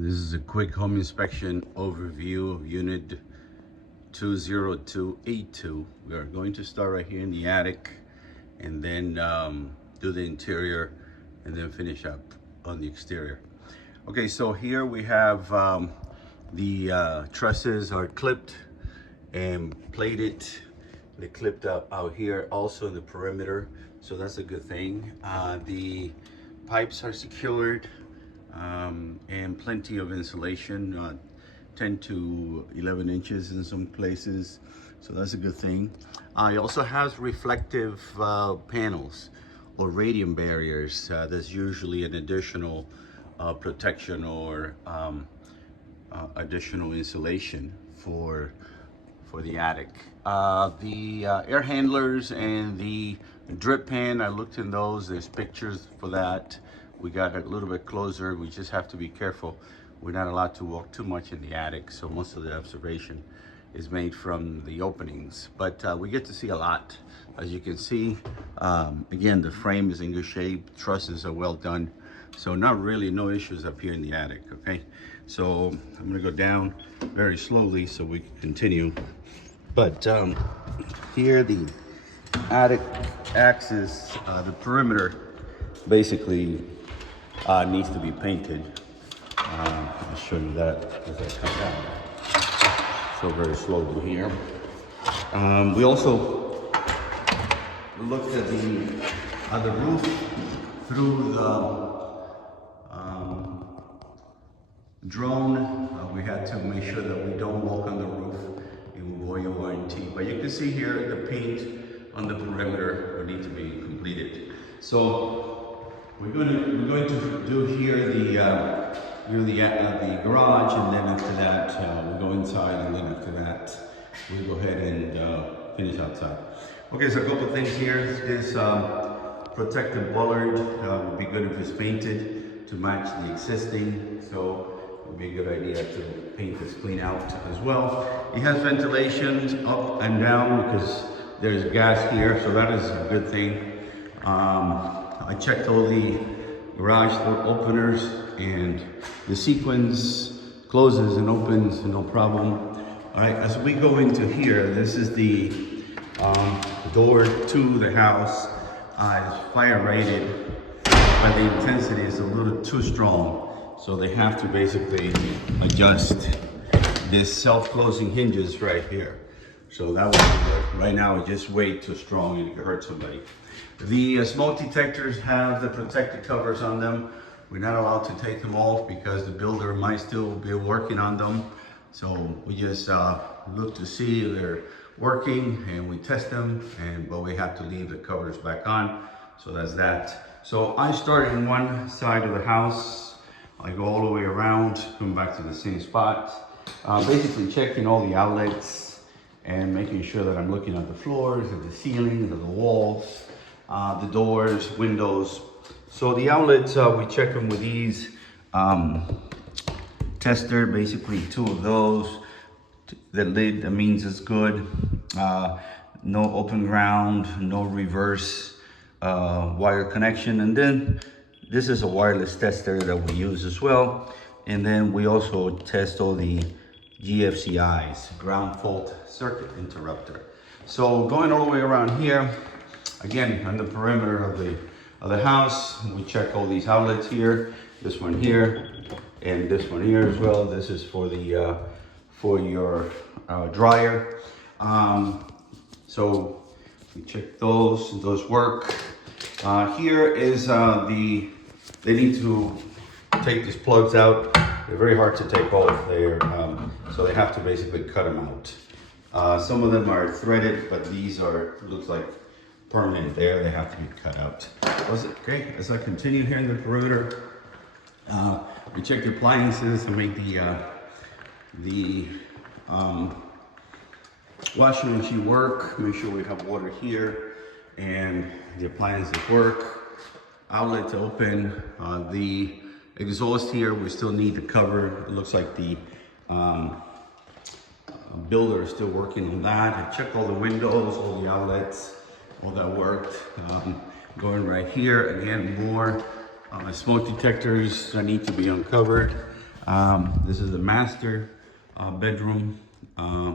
This is a quick home inspection overview of unit 20282. We are going to start right here in the attic and then do the interior and then finish up on the exterior. Okay, so here we have the trusses are clipped and plated. They clipped up out here also in the perimeter, so that's a good thing. The pipes are secured and plenty of insulation, 10 to 11 inches in some places, so that's a good thing. It also has reflective panels or radiant barriers. That's usually an additional protection or additional insulation for the attic. The air handlers and the drip pan, I looked in those. There's pictures for that. We got a little bit closer. We just have to be careful. We're not allowed to walk too much in the attic, so most of the observation is made from the openings. But we get to see a lot. As you can see, again, the frame is in good shape. Trusses are well done. So not really no issues up here in the attic, okay? So I'm gonna go down very slowly so we can continue. But here the attic axis, the perimeter basically needs to be painted. I'll show you that as I come down. So very slowly here. We also looked at the roof through the drone. We had to make sure that we don't walk on the roof. It will void your warranty. But you can see here the paint on the perimeter will need to be completed. So we're going to do here the garage, and then after that we'll go inside, and then after that we'll go ahead and finish outside. Okay, so a couple of things here. This protective bollard would be good if it's painted to match the existing. So it would be a good idea to paint this clean out as well. It has ventilation up and down because there's gas here, so that is a good thing. I checked all the garage door openers, and the sequence closes and opens, no problem. All right, as we go into here, this is the door to the house. It's fire rated, but the intensity is a little too strong. So they have to basically adjust this self-closing hinges right here. So that would, right now, it's just way too strong and it could hurt somebody. The smoke detectors have the protective covers on them. We're not allowed to take them off because the builder might still be working on them. So we just look to see if they're working and we test them, but we have to leave the covers back on. So that's that. So I start in one side of the house. I go all the way around, come back to the same spot. Basically checking all the outlets and making sure that I'm looking at the floors, at the ceiling, at the walls, the doors, windows. So the outlets, we check them with these tester, basically 2 of those. The lid, that means it's good. No open ground, no reverse wire connection. And then this is a wireless tester that we use as well. And then we also test all the GFCIs, ground fault circuit interrupter. So going all the way around here, again, on the perimeter of the house, we check all these outlets here, this one here, and this one here as well. This is for the for your dryer. So we check those work. Here is they need to take these plugs out. They're very hard to take off. So they have to basically cut them out. Some of them are threaded, but these are, looks like permanent there. They have to be cut out. Okay, as I continue here in the perimeter, we check the appliances and make the washing machine work. Make sure we have water here and the appliances work. Outlet open. The exhaust here, we still need to cover. It looks like the builder is still working on that. I checked all the windows, all the outlets, all that worked. Going right here, again, more smoke detectors that need to be uncovered. This is the master bedroom.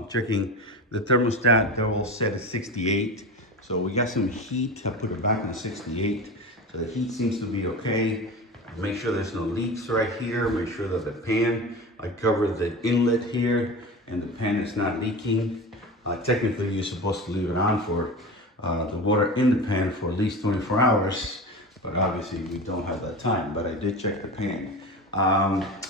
Checking the thermostat, they're all set at 68. So we got some heat. I put it back on 68. So the heat seems to be okay. Make sure there's no leaks right here. Make sure that the pan, I covered the inlet here and the pan is not leaking. Technically, you're supposed to leave it on for the water in the pan for at least 24 hours, but obviously we don't have that time, but I did check the pan.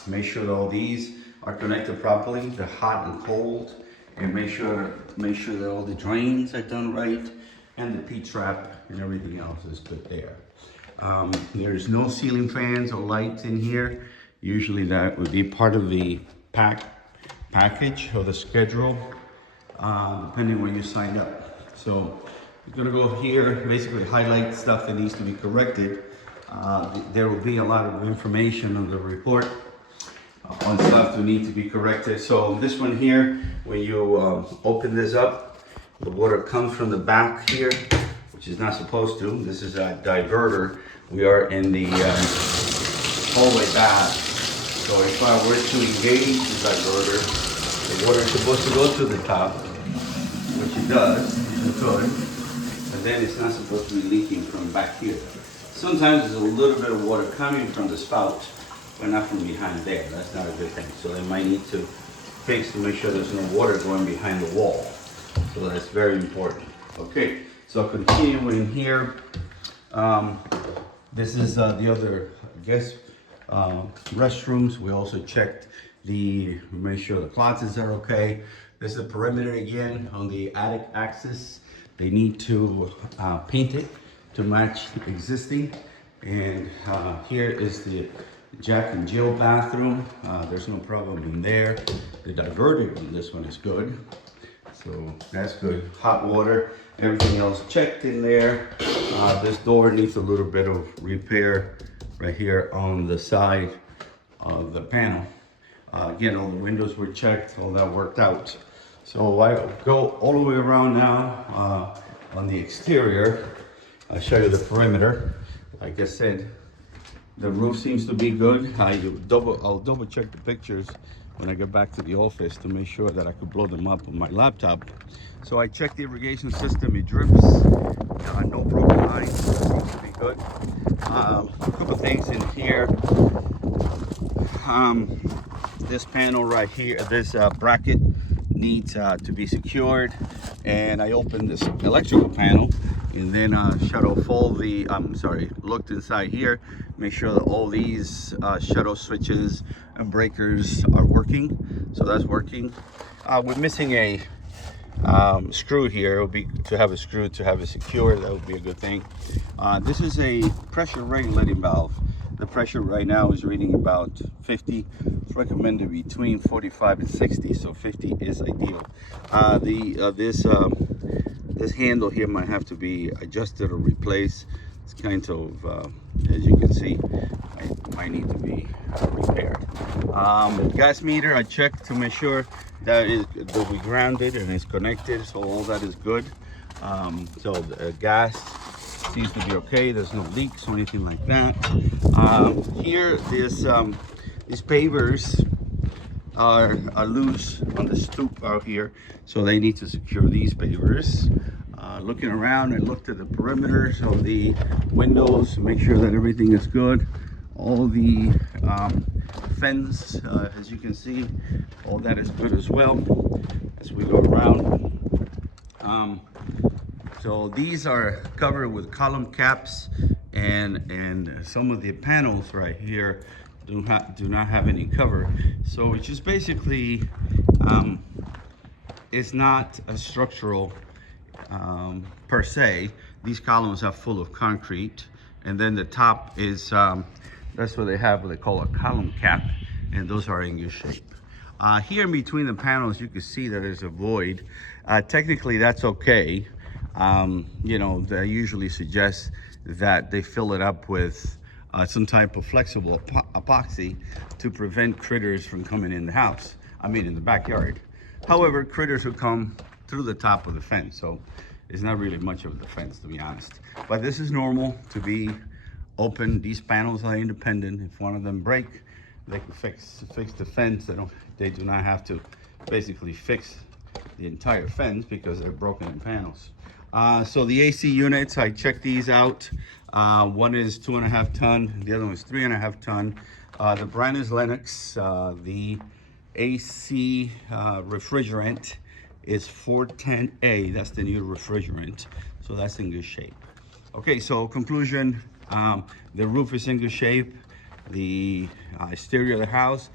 Make sure that all these are connected properly, the hot and cold, and make sure that all the drains are done right, and the P-trap and everything else is good there. There's no ceiling fans or lights in here. Usually that would be part of the package or the schedule, depending when you signed up. So you're gonna go here, basically highlight stuff that needs to be corrected. There will be a lot of information on the report on stuff that need to be corrected. So this one here, when you open this up, the water comes from the back here, which is not supposed to. This is a diverter. We are in the hallway bath. So if I were to engage the diverter, the water is supposed to go to the top, which it does, it could, and then it's not supposed to be leaking from back here. Sometimes there's a little bit of water coming from the spout, but not from behind there. That's not a good thing. So they might need to fix to make sure there's no water going behind the wall. So that's very important. Okay, so continuing here. This is the other guest restrooms. We also checked make sure the closets are okay. This is the perimeter again on the attic axis. They need to paint it to match the existing. And here is the Jack and Jill bathroom. There's no problem in there. The diverter on this one is good. So that's good. Hot water, everything else checked in there. This door needs a little bit of repair right here on the side of the panel. Again, all the windows were checked, all that worked out. So I go all the way around now on the exterior. I'll show you the perimeter. Like I said, the roof seems to be good. I'll double check the pictures when I get back to the office to make sure that I could blow them up on my laptop. So I checked the irrigation system, it drips, no broken lines, seems to be good. A couple things in here. This panel right here, this bracket needs to be secured, and I opened this electrical panel and then shut off all the, looked inside here, make sure that all these shut off switches and breakers are working. So that's working. We're missing a screw here. It would be to have a screw to have it secure. That would be a good thing. This is a pressure regulating valve. The pressure right now is reading about 50. It's recommended between 45 and 60, so 50 is ideal. This handle here might have to be adjusted or replaced. It's kind of, as you can see, it might need to be repaired. Gas meter, I checked to make sure that we grounded and it's connected, so all that is good. So the gas seems to be okay. There's no leaks or anything like that. Here, these pavers are loose on the stoop out here, so they need to secure these pavers. Looking around, I looked at the perimeters of the windows to make sure that everything is good. All the fence, as you can see, all that is good as well as we go around. So these are covered with column caps, and some of the panels right here do not have any cover. So it's just basically, it's not a structural per se. These columns are full of concrete, and then the top is, that's what they have, what they call a column cap, and those are in good shape. Here in between the panels, you can see that there's a void. Technically, that's okay. You know, they usually suggest that they fill it up with some type of flexible epoxy to prevent critters from coming in the house. I mean, in the backyard. However, critters will come through the top of the fence, so it's not really much of the fence, to be honest. But this is normal to be open. These panels are independent. If one of them break, they can fix the fence. They do not have to basically fix the entire fence because they're broken in panels. So the AC units, I checked these out. One is 2.5 ton, the other one is 3.5 ton. The brand is Lennox. The AC refrigerant is 410A. That's the new refrigerant. So that's in good shape. Okay, so conclusion, the roof is in good shape. The exterior of the house,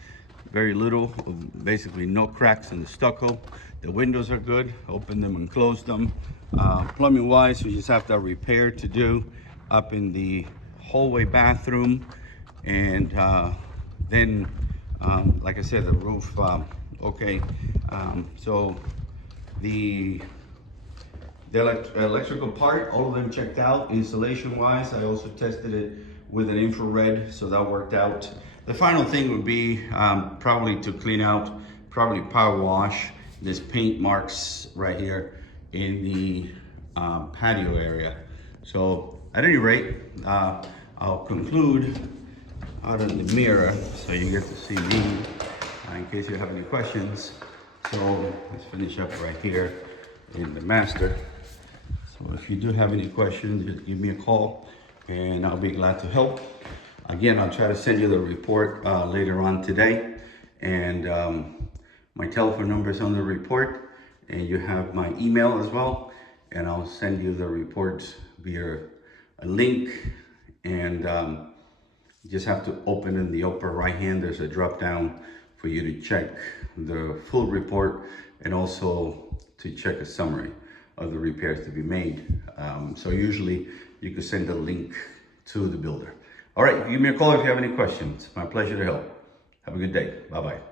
very little, basically no cracks in the stucco. The windows are good, open them and close them. Plumbing wise, we just have that repair to do up in the hallway bathroom. And then, like I said, the roof, okay. So the electrical part, all of them checked out. Installation wise, I also tested it with an infrared, so that worked out. The final thing would be probably to clean out, probably power wash this paint marks right here in the patio area. So at any rate, I'll conclude out in the mirror so you get to see me in case you have any questions. So let's finish up right here in the master. So if you do have any questions, just give me a call and I'll be glad to help. Again, I'll try to send you the report later on today. And my telephone number is on the report, and you have my email as well. And I'll send you the report via a link. And you just have to open in the upper right hand. There's a drop down for you to check the full report and also to check a summary of the repairs to be made. So usually you could send a link to the builder. All right, give me a call if you have any questions. My pleasure to help. Have a good day. Bye-bye.